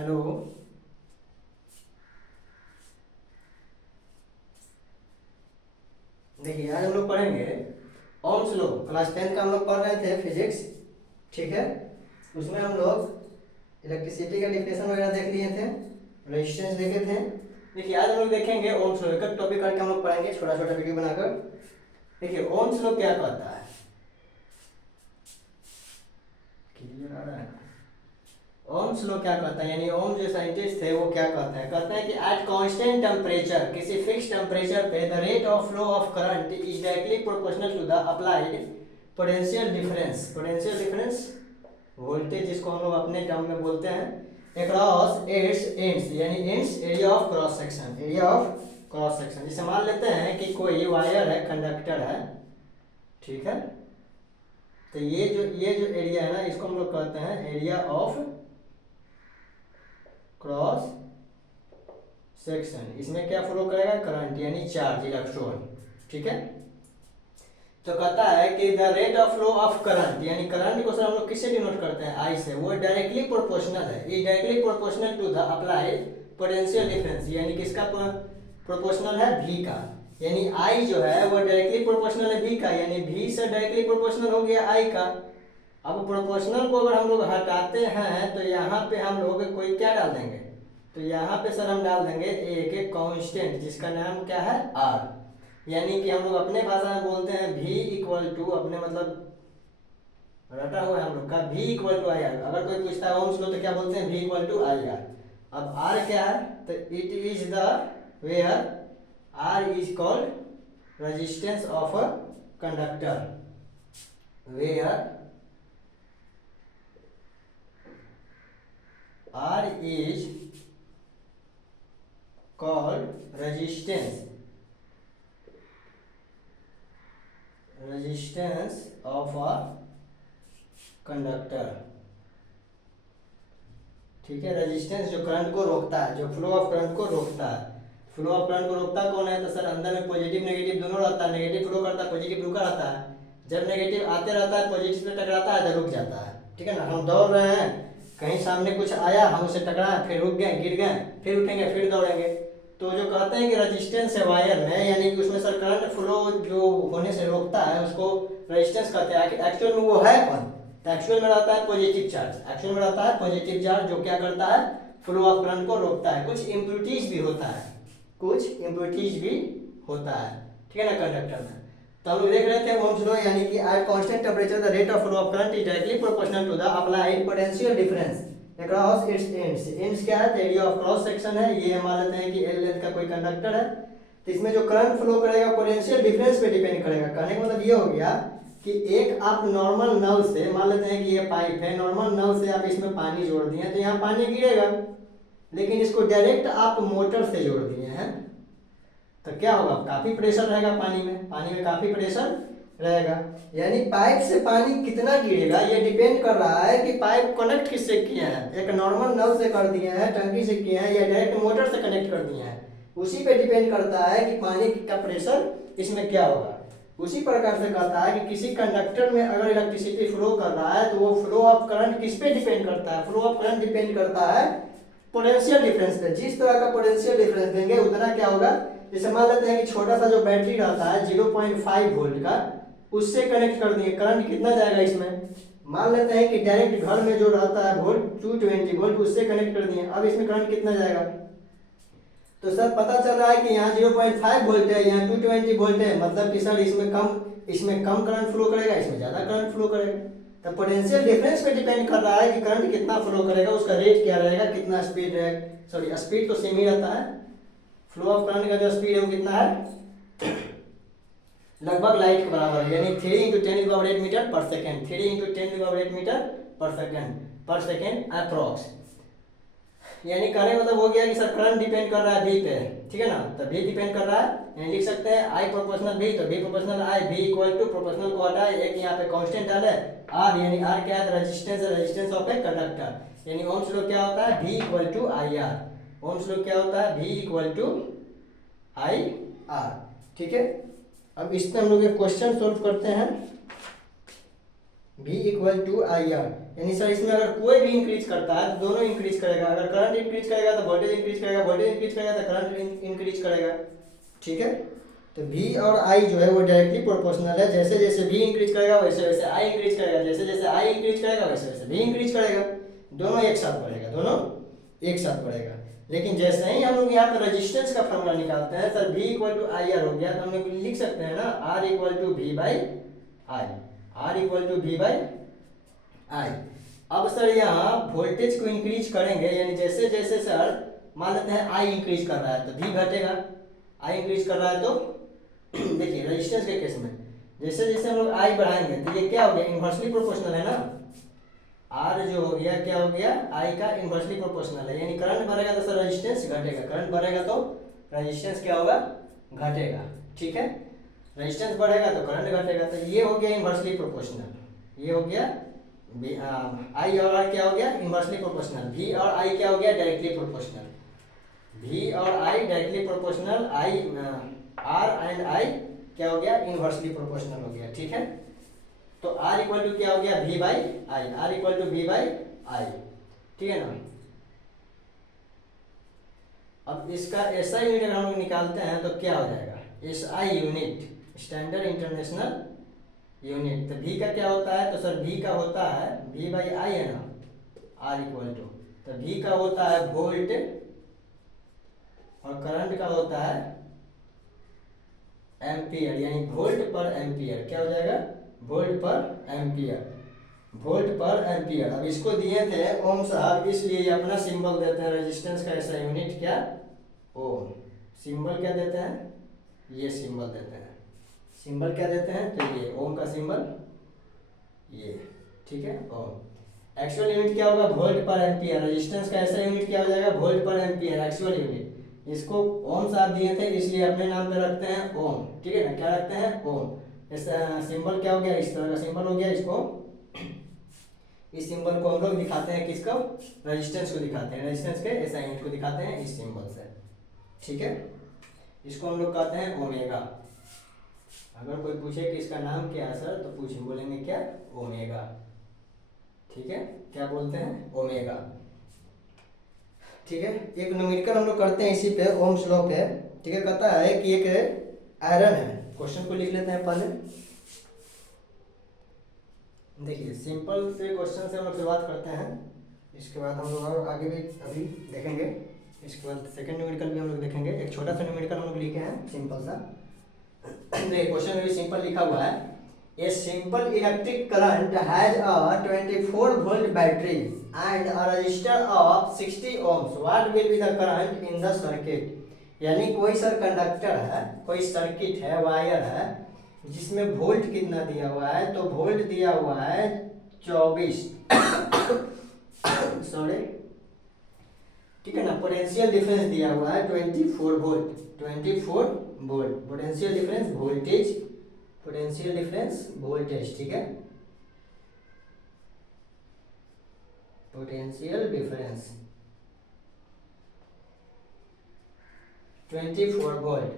Hello. देखिए आज हम लोग पढ़ेंगे ओम्स लॉ। क्लास 10 का हम लोग पढ़ रहे थे फिजिक्स, ठीक है। उसमें हम लोग इलेक्ट्रिसिटी का डिफिनेशन वगैरह देख लिए थे, रेजिस्टेंस देखे थे। देखिए आज हम लोग देखेंगे ओम्स लॉ, एक टॉपिक करके हम लोग पढ़ेंगे, छोटा छोटा वीडियो बनाकर। देखिए ओम्स लॉ क्या कहता है, क्लियर आ रहा है? ओम्स लॉ क्या कहता है, यानी ओम जो साइंटिस्ट थे वो क्या कहते हैं कि एट कांस्टेंट टेम्परेचर, किसी फिक्स टेम्परेचर पे the rate of flow of current is directly proportional to the applied potential difference. Potential difference voltage, जिसको हम लोग अपने टर्म में बोलते हैं, अक्रॉस इट्स एंड्स, यानी ends area of cross section, area of cross section. जैसे मान लेते हैं कि कोई वायर है, कंडक्टर है, ठीक है। तो ये जो एरिया है ना, इसको हम लोग कहते हैं एरिया ऑफ क्रॉस सेक्शन। इसमें क्या फ्लो करेगा, करंट यानी चार्ज, इलेक्ट्रॉन, ठीक है। तो कहता है कि the rate of flow of current, यानी करंट को सर हम लोग किससे डिनोट करते हैं, आई से, वो डायरेक्टली प्रोपोर्शनल है, is directly proportional to the applied potential difference, यानी किसका प्रोपोर्शनल है, भी का। यानी आई जो है वो डायरेक्टली प्रोपोर्शनल है भी का, यानी भी से डायरेक्टली प्रोपोर्शनल हो गया आई का। अब प्रोपोर्शनल को अगर हम लोग हटाते हैं तो यहाँ पे हम लोग कोई क्या डाल देंगे, तो यहाँ पे सर हम डाल देंगे एक कांस्टेंट जिसका नाम क्या है, आर। यानी कि हम लोग अपने भाषा में बोलते हैं v इक्वल टू, अपने मतलब रटा हुआ है हम लोग का, v equal to I R. अगर कोई पूछता है ओम्स लॉ तो क्या बोलते हैं, v equal to I R. अब r क्या है, तो it is the where r is called resistance of a conductor, where R is called resistance of a conductor, ठीक है। रेजिस्टेंस जो करंट को रोकता है, जो फ्लो ऑफ करंट को रोकता है। फ्लो ऑफ करंट को रोकता कौन है, तो सर अंदर में पॉजिटिव नेगेटिव दोनों रहता है। नेगेटिव फ्लो करता है, पॉजिटिव रुका रहता है। जब नेगेटिव आते रहता है, पॉजिटिव से टकराता है तो रुक जाता है, ठीक है ना। हम दौड़ रहे हैं, कहीं सामने कुछ आया, हम उससे टकराए, फिर रुक गए, गिर गए, फिर उठेंगे, फिर दौड़ेंगे। तो जो कहते हैं कि रेजिस्टेंस है वायर में, यानी कि उसमें सर करंट फ्लो जो होने से रोकता है, उसको रेजिस्टेंस कहते हैं। एक्चुअल में वो है कौन, तो एक्चुअल में रहता है पॉजिटिव चार्ज। एक्चुअल में रहता है पॉजिटिव चार्ज, जो क्या करता है, फ्लो ऑफ करंट को रोकता है। कुछ इम्प्योरिटीज भी होता है, कुछ इम्प्योरिटीज भी होता है, ठीक है ना, कंडक्टर में। तो हम लोग देख रहे थे ओम्स लॉ, यानी कि at constant temperature the rate of flow of current is directly proportional to the applied potential difference across its ends. Ends क्या है, एरिया ऑफ क्रॉस सेक्शन है। ये मान लेते हैं कि एल लेंथ का कोई कंडक्टर है, तो इसमें जो करंट फ्लो करेगा पोटेंशियल डिफरेंस पे डिपेंड करेगा। कहने का मतलब ये हो गया कि एक आप नॉर्मल नल से, मान लेते हैं कि ये पाइप है, नॉर्मल नल से आप इसमें पानी जोड़ दिए तो यहाँ पानी गिरेगा, लेकिन इसको डायरेक्ट आप मोटर से जोड़ दिए हैं तो क्या होगा, काफी प्रेशर रहेगा पानी में, पानी में काफी प्रेशर रहेगा। यानी पाइप से पानी कितना गिरेगा ये डिपेंड कर रहा है कि पाइप कनेक्ट किससे किए हैं, एक नॉर्मल नल से कर दिए हैं, टंकी से किए हैं, या डायरेक्ट मोटर से कनेक्ट कर दिए हैं। उसी पे डिपेंड करता है कि पानी का प्रेशर इसमें क्या होगा। उसी प्रकार से कहता है कि किसी कंडक्टर में अगर इलेक्ट्रिसिटी फ्लो कर रहा है तो वो फ्लो ऑफ करंट किस पे डिपेंड करता है, फ्लो ऑफ करंट डिपेंड करता है पोटेंशियल डिफरेंस पे। जिस तरह का पोटेंशियल डिफरेंस देंगे उतना क्या होगा। जैसे मान लेते हैं कि छोटा सा जो बैटरी रहता है 0.5 वोल्ट का, उससे कनेक्ट कर दिए, करंट कितना जाएगा इसमें, मान लेते हैं कि डायरेक्ट घर में जो रहता है वोल्ट 220 वोल्ट, उससे कनेक्ट कर दिए। अब इसमें करंट कितना जाएगा, तो सर पता चल रहा है कि यहाँ 0.5 वोल्ट है, यहाँ 220 वोल्ट है, मतलब कि सर इसमें कम करंट फ्लो करेगा, इसमें ज़्यादा करंट फ्लो करेगा। तो पोटेंशियल डिफरेंस पे डिपेंड कर रहा है कि करंट कितना फ्लो करेगा, उसका रेट क्या रहेगा, कितना स्पीड रहेगा। सॉरी, स्पीड तो सेम ही रहता है, फ्लो ऑफ करंट का जो स्पीड है वो कितना है, लगभग लाइट के बराबर है, यानी 3 × 10⁸ मीटर पर सेकेंड, 3 × 10⁸ मीटर पर सेकेंड अप्रॉक्स। यानी कहने का मतलब हो गया कि सर करंट डिपेंड कर रहा है v पे, ठीक है ना। तो v डिपेंड कर रहा है, यानी लिख सकते हैं I प्रोपोर्शनल v, तो v proportional I, v equal to proportional को हटाए, एक यहाँ पे कांस्टेंट डाले r, यानी r क्या है, रेजिस्टेंस ऑफ ए कंडक्टर। यानी ओम्स लॉ क्या होता है, v equal to I R. Ohm's law क्या होता है, v equal to I R, ठीक है। अब इस पे हम लोग एक क्वेश्चन सोल्व करते हैं, v equal to I R. यानी सर इसमें अगर कोई भी इंक्रीज करता है तो दोनों इंक्रीज करेगा, अगर करंट इंक्रीज करेगा तो वोल्टेज इंक्रीज करेगा, वोल्टेज इंक्रीज करेगा तो करंट इंक्रीज करेगा। ठीक है, तो V और I जो है वो डायरेक्टली प्रोपोर्शनल है, जैसे जैसे V इंक्रीज करेगा वैसे वैसे I इंक्रीज करेगा, जैसे जैसे I इंक्रीज करेगा वैसे वैसे V इंक्रीज करेगा, दोनों एक साथ बढ़ेगा, दोनों एक साथ बढ़ेगा। लेकिन जैसे ही हम लोग यहाँ पर रेजिस्टेंस का फॉर्मूला निकालते हैं sir V equal to I R हो गया, तो हम लोग लिख सकते हैं ना R equal to V by I, R equal to V by I. अब सर यहाँ वोल्टेज को इंक्रीज करेंगे, यानी जैसे जैसे सर मान लेते हैं I इंक्रीज कर रहा है तो V घटेगा, I इंक्रीज कर रहा है तो देखिए रेजिस्टेंस के केस में जैसे जैसे हम लोग I बढ़ाएंगे तो ये क्या हो गया, इन्वर्सली प्रोपोर्शनल है ना, R जो हो गया क्या हो गया, I का इन्वर्सली प्रोपोर्शनल है, यानी करंट बढ़ेगा तो सर रेजिस्टेंस घटेगा, करंट बढ़ेगा तो रेजिस्टेंस क्या होगा, घटेगा। ठीक है, रेजिस्टेंस बढ़ेगा तो करंट घटेगा, तो ये हो गया इन्वर्सली प्रोपोर्शनल, ये हो गया I और R क्या हो गया, इन्वर्सली प्रोपोर्शनल, V और I क्या हो गया, डायरेक्टली प्रोपोर्शनल, V और I directly proportional, R and I क्या हो गया, इन्वर्सली प्रोपोर्शनल हो गया। ठीक है, तो R इक्वल टू क्या हो गया, V by I, R equal to V by I. ठीक है ना, अब इसका SI यूनिट अगर हम लोग निकालते हैं तो क्या हो जाएगा, SI unit, standard international unit. तो V का क्या होता है, तो सर V का होता है V बाई आई है ना, R इक्वल टू, तो V का होता है वोल्ट और करंट का होता है एम्पियर, यानी वोल्ट पर एम्पियर, क्या हो जाएगा, वोल्ट पर एम्पियर, वोल्ट पर एम्पियर। अब इसको दिए थे ओम साहब, इसलिए ये अपना सिंबल देते हैं, रेजिस्टेंस का ऐसा यूनिट क्या, ओम। सिंबल क्या देते हैं, ये सिंबल देते हैं, सिंबल क्या देते हैं, तो ये ओम का सिंबल ये। ठीक है, ओम। एक्चुअल यूनिट क्या होगा, वोल्ट पर एम्पियर, रेजिस्टेंस का ऐसा यूनिट क्या हो जाएगा, वोल्ट पर एम्पियर, एक्चुअल यूनिट। इसको ओम साहब दिए थे इसलिए अपने नाम पे रखते हैं ओम। ठीक है ना, क्या रखते हैं, ओम। इस सिंबल क्या हो गया, इस तरह का सिंबल हो गया, इसको इस सिंबल को हम लोग दिखाते हैं, किसको, रेजिस्टेंस को दिखाते हैं, रेजिस्टेंस के ऐसा यूनिट को दिखाते हैं इस सिंबल से। ठीक है, इसको हम लोग कहते हैं ओमेगा। अगर कोई पूछे कि इसका नाम क्या है सर, तो पूछे बोलेंगे क्या, ओमेगा। ठीक है, क्या बोलते हैं, ओमेगा। ठीक है, एक न्यूमेरिकल हम लोग करते हैं इसी पे, ओम्स लॉ पे। ठीक है, कहता है कि एक आयरन है, क्वेश्चन को लिख लेते हैं पहले। देखिए सिंपल से क्वेश्चन से हम लोग शुरुआत करते हैं, इसके बाद हम लोग और आगे भी अभी देखेंगे, इसके बाद सेकंड न्यूमेरिकल भी हम लोग देखेंगे। एक छोटा सा न्यूमेरिकल हम लोग लिखे हैं सिंपल सा। देखिए क्वेश्चन में भी सिंपल लिखा हुआ है, a simple electric current has a 24 volt battery and a resistor of 60 ohms, what will be the current in the circuit. यानी कोई सर कंडक्टर है, कोई सर्किट है, वायर है, जिसमें वोल्ट कितना दिया हुआ है, तो वोल्ट दिया हुआ है 24 सॉरी। ठीक है ना, पोटेंशियल डिफरेंस दिया हुआ है 24 volt, 24 volt, potential difference voltage, potential difference voltage. ठीक है, potential difference 24 volt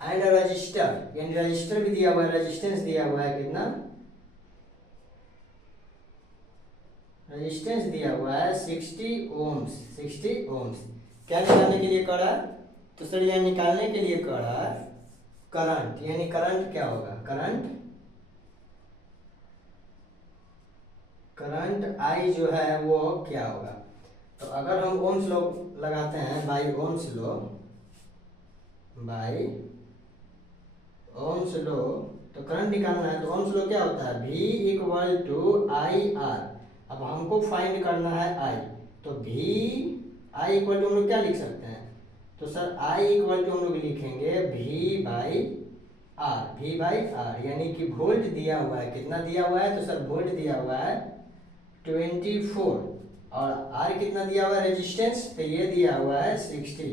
and register, यानी रजिस्टर भी दिया हुआ है, रेजिस्टेंस दिया हुआ है कितना, रेजिस्टेंस दिया हुआ है 60 ohms, 60 ohms। क्या निकालने के लिए करा, तो सर यह निकालने के लिए करा करंट, यानी करंट क्या होगा, करंट, करंट I जो है वो क्या होगा। तो अगर हम ओम्स लॉ लगाते हैं, by ohm's law, by ohm's law, तो करंट निकालना है, तो ओम्स लॉ क्या होता है, V equal to I R. अब हमको फाइंड करना है I, तो V I इक्वल टू हम लोग क्या लिख सकते हैं, तो सर I इक्वल टू हम लोग लिखेंगे V by R, V by R, यानी कि वोल्ट दिया हुआ है, कितना दिया हुआ है, तो सर वोल्ट दिया हुआ है 24 और R कितना दिया हुआ है, रेजिस्टेंस, तो ये दिया हुआ है 60।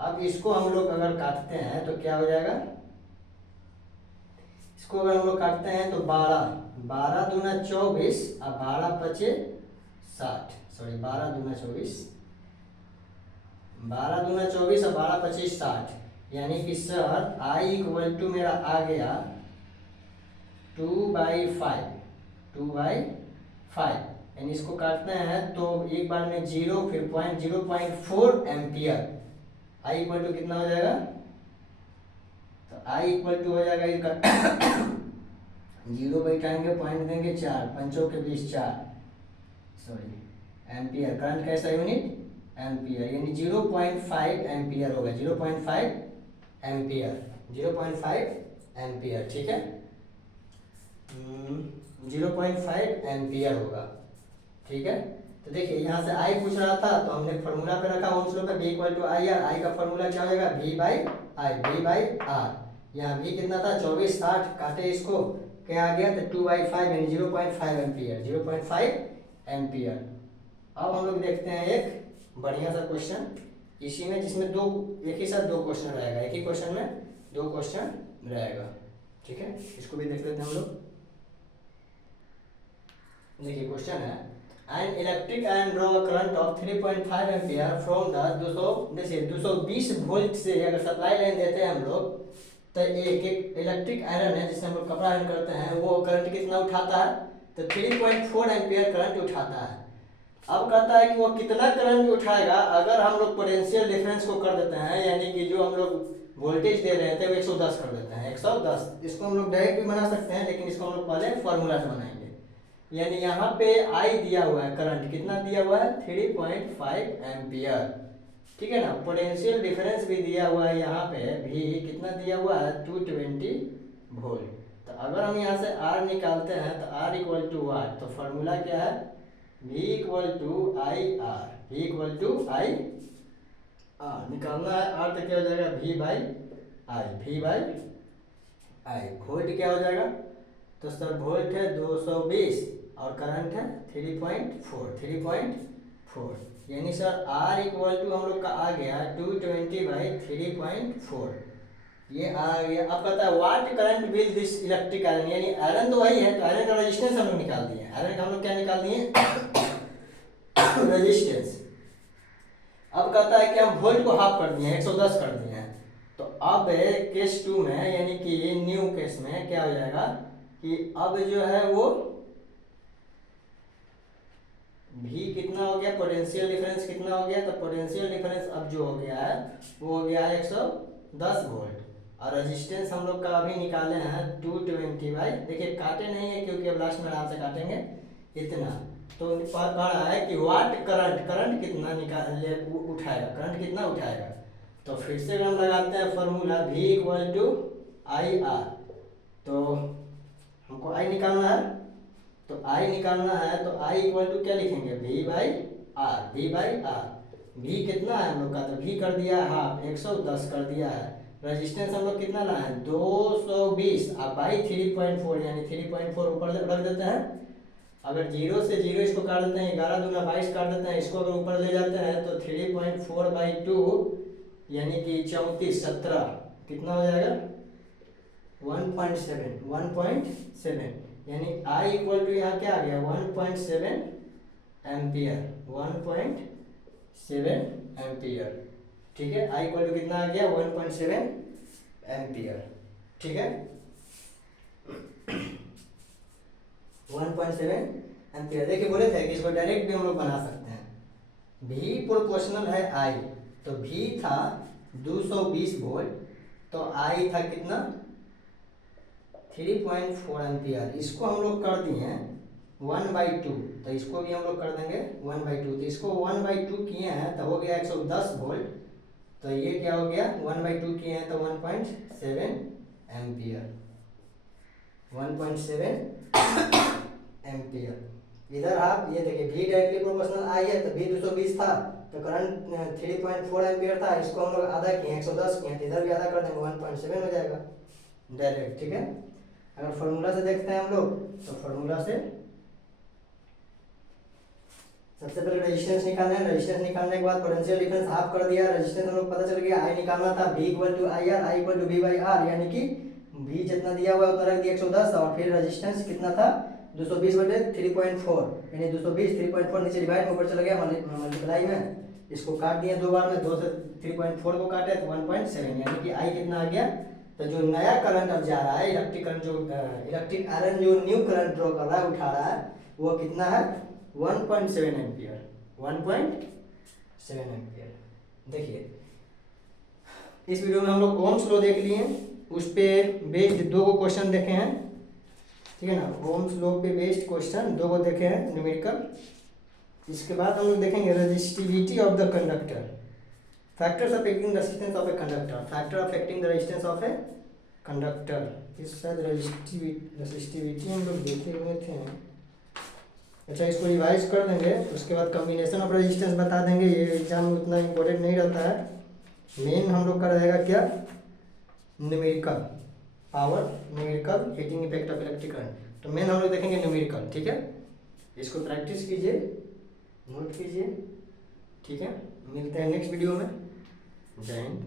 अब इसको हम लोग अगर काटते हैं तो क्या हो जाएगा, इसको अगर हम लोग काटते हैं तो 12 दूना 24 और 12 पचे 60, सॉरी 12 दूना 24, 12 दूना 24 और 12 पचे 60, यानी कि सर I इक्वल टू मेरा आ गया 2/5, 2/5। यानी इसको काटते हैं तो एक बार में 0 फिर 0.4 एम्पियर। आई इक्वल टू कितना हो जाएगा, तो आई इक्वल टू हो जाएगा इसका 0 बैठाएंगे पॉइंट देंगे 4, पंचों के 20 4, सॉरी एम्पियर। करंट कैसा यूनिट, एम्पियर, यानी 0.5 एम्पियर होगा, 0.5 एम्पियर, 0.5 एम्पियर, ठीक है। 0.5 एम्पियर होगा, ठीक है। तो देखिए यहाँ से आई पूछ रहा था तो हमने फॉर्मूला पे रखा ओम्स लॉ पे, B equal to I R. I का फॉर्मूला क्या हो जाएगा, V by I, V by R. यहाँ वी कितना था 24, 60 काटे इसको, क्या आ गया, तो 2/5 यानी 0.5 एम्पियर, 0.5 एम्पियर। अब हम लोग देखते हैं एक बढ़िया सा क्वेश्चन इसी में, जिसमें दो एक ही साथ दो क्वेश्चन रहेगा, एक ही क्वेश्चन में दो क्वेश्चन रहेगा, ठीक है। इसको भी देख लेते हैं हम लोग। देखिए क्वेश्चन है, an electric iron draw current of 3.5 ampere from the 220 volt से अगर सप्लाई लाइन देते हैं हम लोग, तो एक इलेक्ट्रिक आयरन है जिससे हम लोग कपड़ा आयरन करते हैं, वो करंट कितना उठाता है, तो 3.4 एम्पियर करंट उठाता है। अब कहता है कि वो कितना करंट उठाएगा अगर हम लोग पोटेंशियल डिफरेंस को कर देते हैं, यानी कि जो हम लोग वोल्टेज दे रहे थे वो 110 कर देते हैं, 110। इसको हम लोग डायरेक्ट भी बना सकते हैं, लेकिन इसको हम लोग पहले फॉर्मूला से बनाएंगे। यानी यहाँ पे आई दिया हुआ है, करंट कितना दिया हुआ है 3.5 एम्पियर, ठीक है ना। पोटेंशियल डिफरेंस भी दिया हुआ है यहाँ पे, भी कितना दिया हुआ है 220 वोल्ट। तो अगर हम यहाँ से आर निकालते हैं तो आर इक्वल टू वाट, तो फार्मूला क्या है, V equal to I R, V equal to I R निकालना है। आर तो क्या हो जाएगा V by I, V by I. Volt क्या हो जाएगा, तो सर वोल्ट है 220 और करंट है 3.4, यानी सर R इक्वल टू हम लोग का आ गया 220/3.4, ये आ गया। अब कहता है what current will this electric iron, यानी आयरन तो वही है, तो आयरन का रेजिस्टेंस हम लोग निकाल दिए। आयरन का हम लोग क्या निकाल दिए, रेजिस्टेंस। अब कहता है कि हम वोल्ट को हाफ कर दिए, 110 कर दिए हैं। तो अब केस 2 में, यानी कि न्यू केस में क्या हो जाएगा कि अब जो है वो भी कितना हो गया, पोटेंशियल डिफरेंस कितना हो गया, तो पोटेंशियल डिफरेंस अब जो हो गया है वो हो गया है 110 वोल्ट। और रेजिस्टेंस हम लोग का अभी निकाले हैं 220 देखिए काटे नहीं है क्योंकि अब लास्ट में आराम से काटेंगे इतना। तो कह रहा है कि वाट करंट कितना उठाएगा, करंट कितना उठाएगा। तो फिर से हम लगाते हैं formula V equal to I R. तो हमको आई निकालना है, तो आई निकालना है तो आई इक्वल टू क्या लिखेंगे, V by R, V by R. V कितना है हम लोग का, तो V कर दिया है हाफ, 110 कर दिया है। रेजिस्टेंस हम लोग कितना ला है 220 अब बाई 3.4, यानी 3.4 ऊपर रख देते हैं। अगर 0 से 0 इसको काट देते हैं, 11 दूना 22 काट देते हैं, इसको अगर ऊपर ले जाते हैं तो 3.4/2 यानी कि 34 17 कितना हो जाएगा 1.7, यानी आई इक्वल टू यहाँ क्या आ गया 1.7 एम्पियर, 1.7 एम्पियर, ठीक है। आई इक्वल टू कितना आ गया 1.7 एम्पियर, ठीक है। 1.7 एम्पियर। देखिए बोले थे कि इसको डायरेक्ट भी हम लोग बना सकते हैं। V प्रोपोर्शनल है I, तो V था 220 वोल्ट, तो I था कितना 3.4 एम्पियर। इसको हम लोग कर दिए 1/2, तो इसको भी हम लोग कर देंगे 1/2। तो इसको 1/2 किए हैं तो हो गया 110 वोल्ट। तो ये क्या हो गया 1/2 किए हैं तो 1.7 एम्पियर, 1.7 एम्पियर। इधर आप ये देखिए V डायरेक्टली प्रोपोर्शनल आई है, तो V 220 था तो करंट 3.4 एम्पियर था, इसको हम लोग आधा किए 110 किए, तो इधर भी आधा कर देंगे 1.7 हो जाएगा डायरेक्ट, ठीक है। अगर फॉर्मूला से देखते हैं हम लोग, तो फॉर्मूला से सबसे पहले रेजिस्टेंस निकालना है। रेजिस्टेंस निकालने के बाद पोटेंशियल डिफरेंस हाफ कर दिया, रेजिस्टेंस हम लोग पता चल गया। आई निकालना था V equal to I R, I equal to V by R, यानी कि V जितना दिया हुआ है उतना रख दिया 110, और फिर रेजिस्टेंस कितना था 220/3.4, यानी 220 3.4 नीचे डिवाइड में ऊपर चला गया मल्टीप्लाई में, इसको काट दिया दो बार में, 2 से 3.4 को काटे तो 1.7, यानी कि आई कितना आ गया। तो जो नया करंट अब जा रहा है इलेक्ट्रिक करंट, जो इलेक्ट्रिक आयरन जो न्यू करंट ड्रॉ कर रहा है उठा रहा है, वो कितना है 1.7 एम्पियर, 1.7 एम्पियर। देखिए इस वीडियो में हम लोग ओम्स लॉ देख लिए, उस पे बेस्ड 2 क्वेश्चन देखे हैं, ठीक है ना। ओम्स लॉ पे बेस्ड क्वेश्चन 2 देखे हैं न्यूमेरिकल। इसके बाद हम लोग देखेंगे resistivity of the conductor, factors affecting resistance of a conductor, factor affecting the resistance of a conductor. इस शायद रेजिस्टिविटी हम लोग देखे हुए थे। अच्छा इसको रिवाइज कर देंगे, उसके बाद कॉम्बिनेशन ऑफ रेजिस्टेंस बता देंगे। ये एग्जाम में उतना इम्पोर्टेंट नहीं रहता है, मेन हम लोग का रहेगा क्या, numerical power, numerical heating effect of electric current. तो मेन हम लोग देखेंगे न्यूमेरिकल, ठीक है। इसको प्रैक्टिस कीजिए, नोट कीजिए, ठीक है। मिलते हैं नेक्स्ट वीडियो में। जय हिंद।